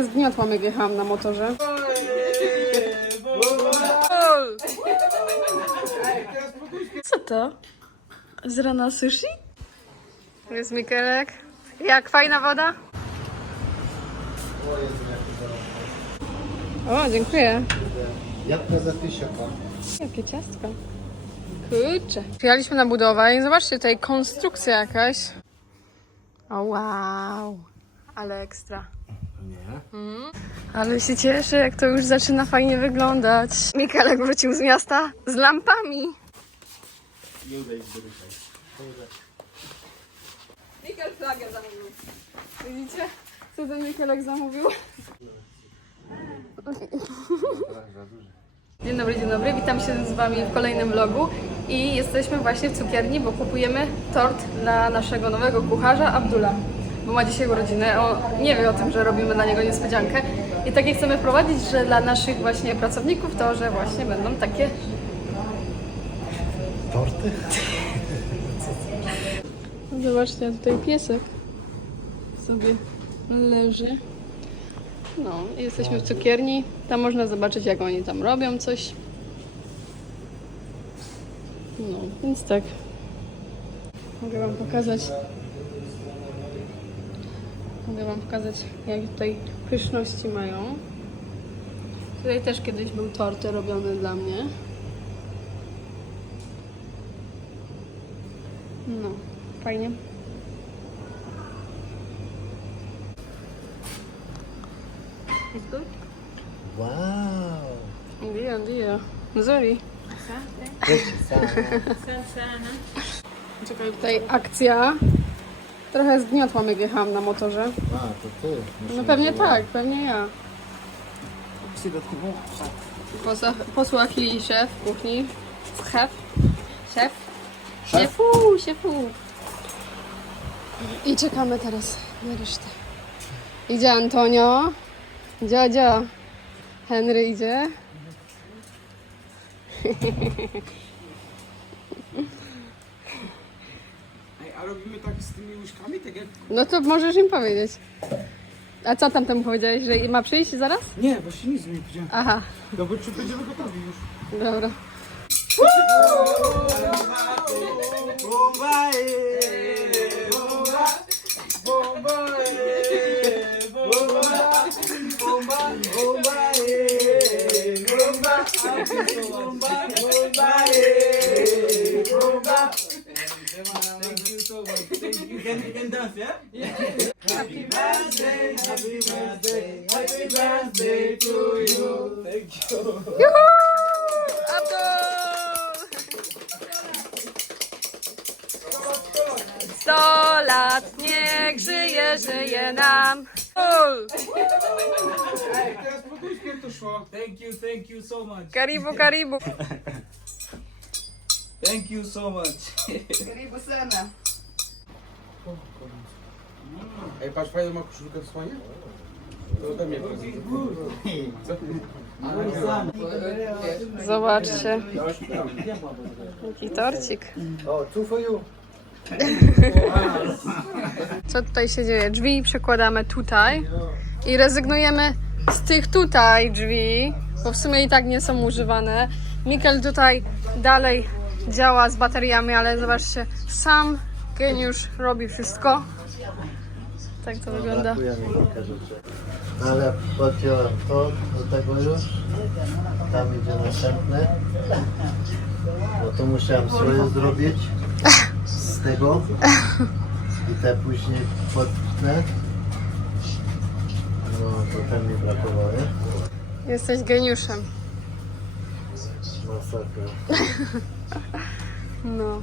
Trochę zgniotłam jak jechałam na motorze. Co to? Z rana sushi? Jest Mikelek. Jak fajna woda? O, dziękuję. Jabłka za tysiaka. Jakie ciastko. Kurczę. Przyjechaliśmy na budowę i zobaczcie, tutaj konstrukcja jakaś. O wow. Ale ekstra. Ale się cieszę, jak to już zaczyna fajnie wyglądać. Mikelek wrócił z miasta z lampami. Mikel flagę zamówił. Widzicie? Co ten Mikelek zamówił? Dzień dobry, dzień dobry. Witam się z Wami w kolejnym vlogu i jesteśmy właśnie w cukierni, bo kupujemy tort dla naszego nowego kucharza Abdula, bo ma dzisiaj urodziny. On nie wie o tym, że robimy dla niego niespodziankę i takie chcemy wprowadzić, że dla naszych właśnie pracowników to, że właśnie będą takie Torty? Zobaczcie, tutaj piesek sobie leży. No, jesteśmy w cukierni. Tam można zobaczyć, jak oni tam robią coś. No, więc tak. Mogę Wam pokazać. Mogę Wam pokazać, jak tutaj pyszności mają. Tutaj też kiedyś był tort robiony dla mnie. No, fajnie. It's good? Wow! Nzuri. Cześć, sama. Czekaj, tutaj akcja. Trochę zgniotłam, jak jechałam na motorze. A, to ty. No pewnie tak, pewnie ja. Posa- Posłuchali szef kuchni. Szef. Szef. Szefu, szefu. I czekamy teraz na resztę. Idzie Antonio. Dziodzio. Henry idzie. Ej, a robimy tak z tymi łyżkami, tak jak... No to możesz im powiedzieć. A co tam temu powiedziałeś, że ma przyjść zaraz? Nie, właśnie nic nie powiedziałem. Aha, No bo czy będziemy gotowi już? dobra. Bomba, Happy birthday, happy birthday, happy birthday to you. Thank you. Juhu! Abdul! Sto lat niech żyje, żyje nam. Ej, teraz po jak to szło. Thank you, thank you so much. Karibu, karibu. Thank you so much. Karibu sana. Ej, patrz, fajną ma koszulkę w słonie? To ode mnie prezent. Zobaczcie. Jaki torcik. O, two for you. Co tutaj się dzieje? Drzwi przekładamy tutaj i rezygnujemy z tych tutaj drzwi, bo w sumie i tak nie są używane. Mikel tutaj dalej działa z bateriami, ale zobaczcie, sam geniusz robi wszystko. Tak to wygląda. Brakuje mi kilka rzeczy. Ale podciąłem to do tego już. Tam idzie następne. Bo to musiałem swoje zrobić z tego. I te później podpnę. No, to ten mi brakowało, nie? Jesteś geniuszem. Masakra. No.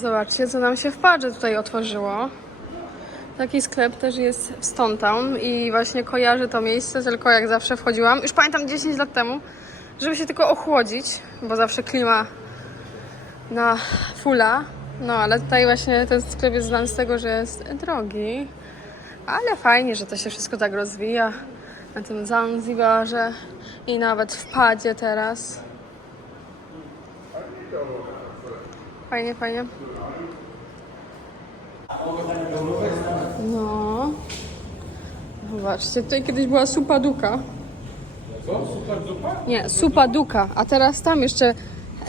Zobaczcie, co nam się w Padże tutaj otworzyło. Taki sklep też jest w Stone Town i właśnie kojarzę to miejsce, tylko jak zawsze wchodziłam, już pamiętam 10 lat temu, żeby się tylko ochłodzić, bo zawsze klima na fulla. No ale tutaj właśnie ten sklep jest znany z tego, że jest drogi, ale fajnie, że to się wszystko tak rozwija na tym Zanzibarze i nawet w Padzie teraz. Fajnie, fajnie. No. Zobaczcie, tutaj kiedyś była supa duka. Co? Super dupa? Nie, supa duka, a teraz tam jeszcze.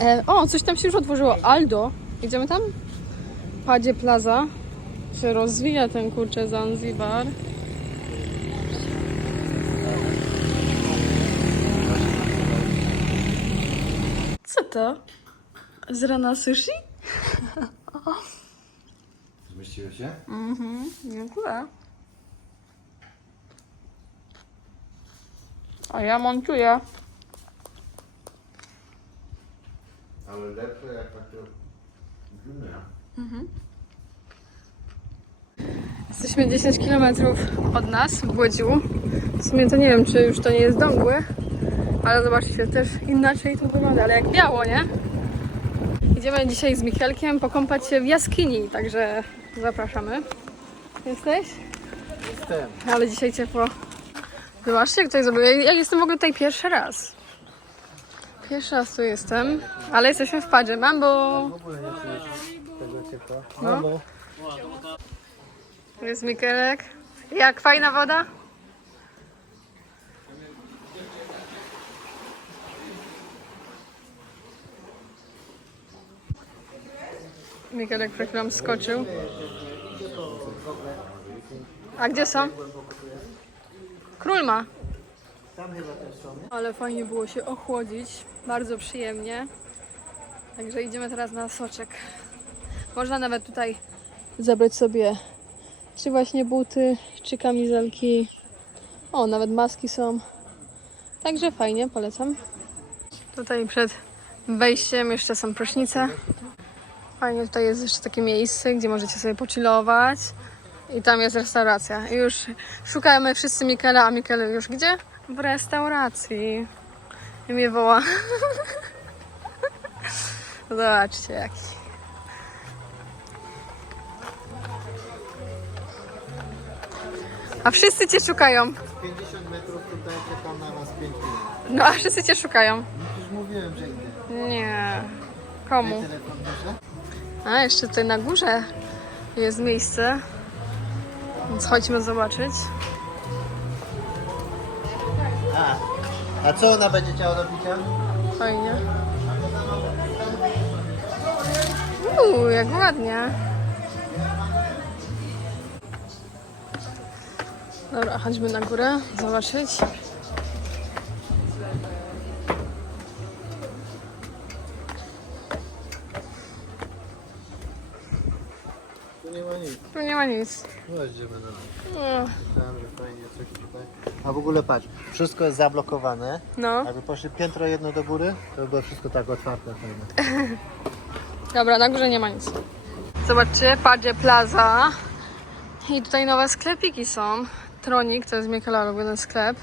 E, o, coś tam się już otworzyło. Aldo. Idziemy tam? Padzie Plaza. Się rozwija ten kurczę Zanzibar. Co to? Z rana sushi? Zmieściło się? Mhm, dziękuję. A ja montuję. Ale lepsze jak takie zimne. Jesteśmy 10 km od nas w Głodziu. W sumie to nie wiem, czy już to nie jest Dągły, ale zobaczcie, też inaczej to wygląda, ale jak biało, nie? Idziemy dzisiaj z Michelkiem pokąpać się w jaskini, także zapraszamy. Jesteś? Jestem. Ale dzisiaj ciepło. Zobaczcie, jak tutaj zrobię. Ja jestem w ogóle tutaj pierwszy raz. Pierwszy raz tu jestem, ale jesteśmy w padzie. Mambo! W ogóle nie czujesz tego ciepła. No. Jest Mikelek. Jak fajna woda? Mikelek przed chwilą skoczył. A gdzie są? Król ma. Ale fajnie było się ochłodzić. Bardzo przyjemnie. Także idziemy teraz na soczek. Można nawet tutaj zabrać sobie czy właśnie buty, czy kamizelki. O, nawet maski są. Także fajnie, polecam. Tutaj przed wejściem jeszcze są prysznice. Fajnie, tutaj jest jeszcze takie miejsce, gdzie możecie sobie pochillować. I tam jest restauracja. I już szukamy wszyscy Mikela, a Mikel już gdzie? W restauracji. I mnie woła. Zobaczcie jaki. A wszyscy cię szukają. 50 metrów tutaj czekam na was 5 minut. No a wszyscy cię szukają. No Już mówiłem, że idę. Nie. Komu? Telefon proszę? A jeszcze tutaj na górze jest miejsce. Więc chodźmy zobaczyć. A, a co ona będzie chciała do picia? Fajnie. Uuu, jak ładnie. Dobra, chodźmy na górę, zobaczyć. Ma nic. No, Myślałem, że fajnie coś tutaj. A w ogóle patrz, wszystko jest zablokowane. No, Jakby poszli piętro jedno do góry, to by było wszystko tak otwarte fajne. dobra, na górze nie ma nic. Zobaczcie, Padzie Plaza. I tutaj nowe sklepiki są. Tronik, to jest Michaela ulubiony sklep.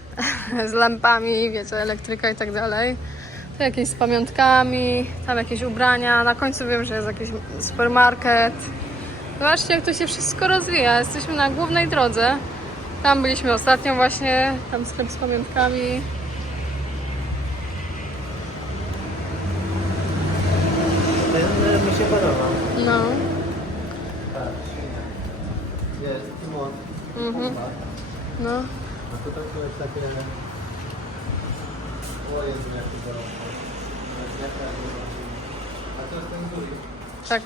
z lampami, wiecie, elektryka i tak dalej. Tu jakieś z pamiątkami, tam jakieś ubrania. Na końcu wiem, że jest jakiś supermarket. Zobaczcie, jak to się wszystko rozwija. Jesteśmy na głównej drodze. Tam byliśmy ostatnio właśnie, tam sklep z pamiątkami. Ten mi się podoba. No. Tak, świnia. Jest, Timon. Mhm. No. A tutaj to jest takie... O Jezu, jaki to... A to jest ten góry. Tak.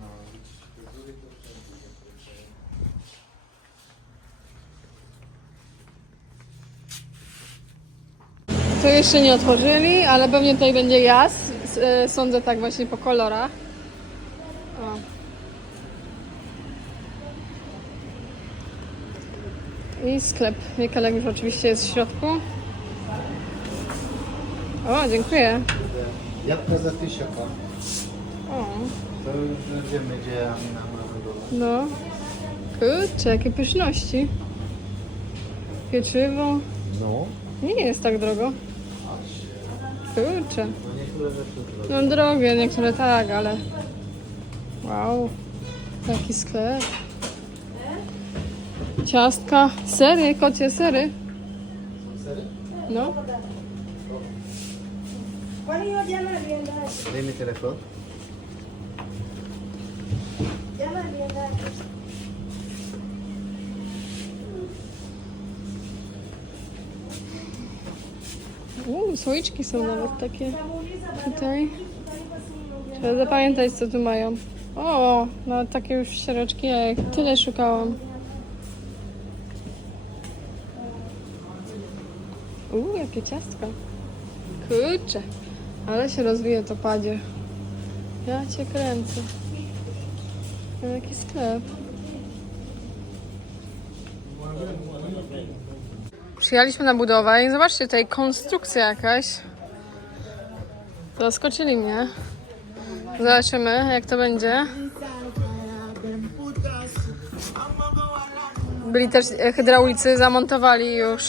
No, widzisz, te góry to wszędzie. To jeszcze nie otworzyli, ale pewnie tutaj będzie jas. E, Sądzę tak właśnie po kolorach. O. I sklep. Mikelek już oczywiście jest w środku. O, dziękuję. Jabłka za tysiaka. O, To już wiemy, gdzie mam było. no. Kurczę, jakie pyszności. Pieczywo. No. Nie jest tak drogo. Kurczę. No niektóre rzeczy drogie. No drogie, niektóre tak, ale... Wow, taki sklep. Ciastka, sery, kocie sery. Sery? No, Daj mi telefon. Uuu, słoiczki są nawet takie tutaj. Trzeba zapamiętać, co tu mają. O, nawet takie już ściereczki, jak tyle szukałam. Uuu, jakie ciastka. Kurczę, ale się rozwija to padzie. Ja cię kręcę. Jaki sklep. Przyjechaliśmy na budowę i zobaczcie, tutaj konstrukcja jakaś. Zaskoczyli mnie. Zobaczymy, jak to będzie. Byli też e, hydraulicy, zamontowali już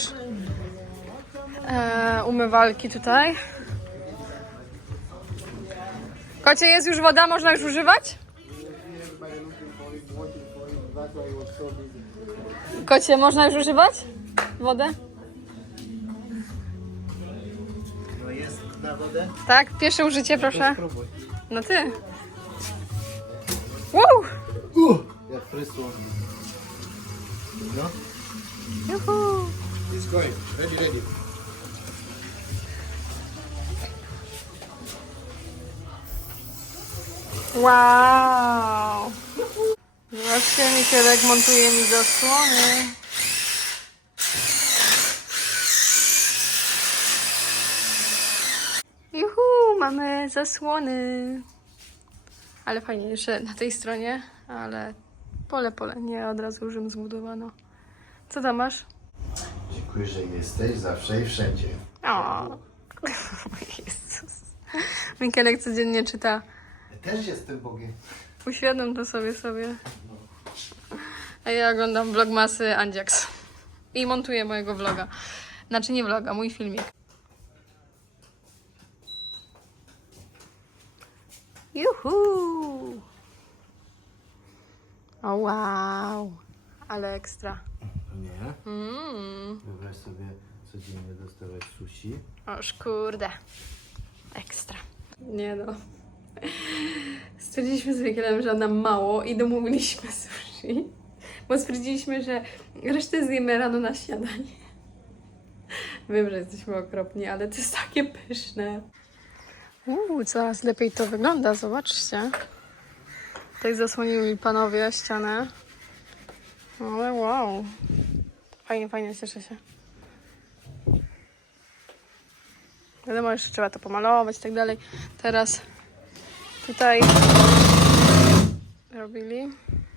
e, umywalki tutaj. Kocie, jest już woda? Można już używać? Kocie, można już używać wodę? No jest na wodę? Tak, pierwsze użycie, proszę. Spróbuj. No ty. Wow! Uh, jak prysło. No. Juhu. It's going. Ready, ready. Wow! Zobaczcie, Misielek montuje mi zasłony. Juhu, mamy zasłony. Ale fajnie, jeszcze na tej stronie, ale pole, pole, nie od razu Rzym zbudowano. Co tam masz? Dziękuję, że jesteś zawsze i wszędzie. O, Jezus. Mikielek codziennie czyta. Ja też jestem Bogiem. Uświadom to sobie sobie. A ja oglądam vlogmasy Andziaks. I montuję mojego vloga. Znaczy nie vloga, mój filmik. Juhu! O wow! Ale ekstra. Nie? Mmm. Wyobraź sobie codziennie dostawać sushi. Oż kurde. Ekstra. Nie no. Stwierdziliśmy z Mikielem, że nam mało i domówiliśmy sushi. Bo stwierdziliśmy, że resztę zjemy rano na śniadanie. Wiem, że jesteśmy okropni, ale to jest takie pyszne. Uuu, coraz lepiej to wygląda, zobaczcie. Tutaj zasłonili panowie ścianę. Ale wow. Fajnie, fajnie, cieszę się. Wiadomo, jeszcze trzeba to pomalować i tak dalej. Teraz tutaj robili,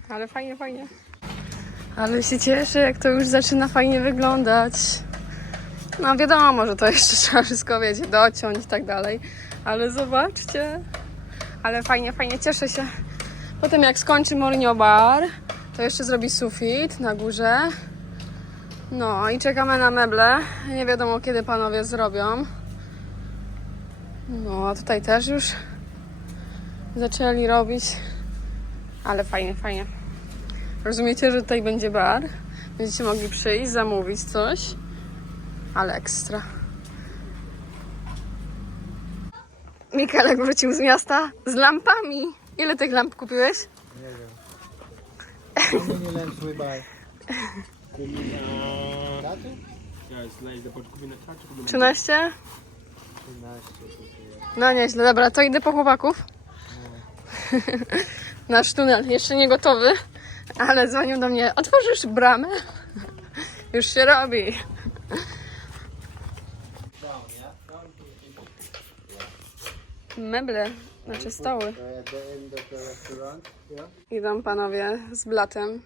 ale fajnie, fajnie. Ale się cieszę, jak to już zaczyna fajnie wyglądać. No wiadomo, że to jeszcze trzeba wszystko, wiecie, dociąć i tak dalej. Ale zobaczcie. Ale fajnie, fajnie, cieszę się. Potem jak skończy Mourinho Bar, to jeszcze zrobi sufit na górze. No i czekamy na meble. Nie wiadomo kiedy panowie zrobią. No, a tutaj też już zaczęli robić. Ale fajnie, fajnie. Rozumiecie, że tutaj będzie bar? Będziecie mogli przyjść, zamówić coś. Ale ekstra. Mikelek wrócił z miasta z lampami. Ile tych lamp kupiłeś? How many lamps we buy? Taty? Yeah, it's like the kupię na tracie, kupię 13? 13. No nieźle, dobra, to idę po chłopaków. Nasz tunel jeszcze nie gotowy, ale dzwonił do mnie, otworzysz bramę? Już się robi. Meble, znaczy stoły. Idą panowie z blatem.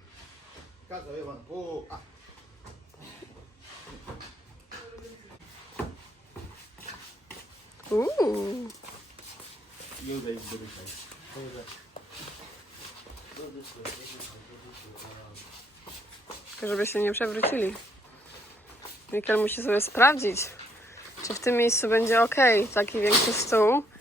Uuu, żeby się nie przewrócili. Mikel musi sobie sprawdzić, czy w tym miejscu będzie ok, taki większy stół,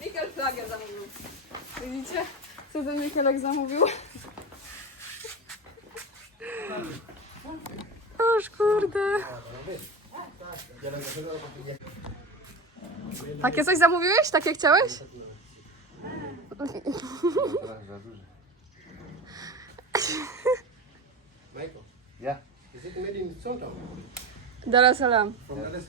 Mikel flagę zamówił. Widzicie? Co ten Mikelek zamówił? Oż kurde. Takie coś zamówiłeś? Takie chciałeś Yeah. is it Sontown? Dar es Salaam. From Salaam.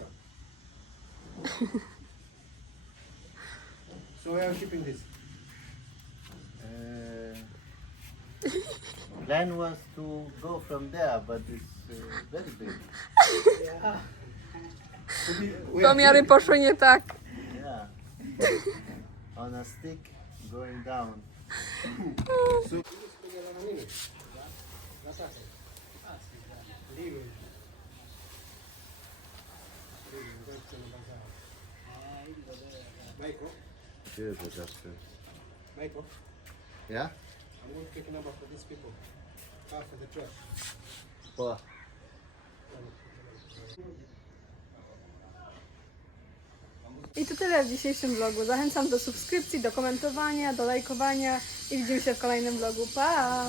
so where are shipping this? Uh, plan was to go from there, but it's uh, very big. Pomiary poszły nie tak. Yeah. On a stick going down. Michael, Good, that's good. Michael, Yeah? I'm going to take a number for these people. The. Oh. I to tyle w dzisiejszym vlogu. Zachęcam do subskrypcji, do komentowania, do lajkowania i widzimy się w kolejnym vlogu. Pa!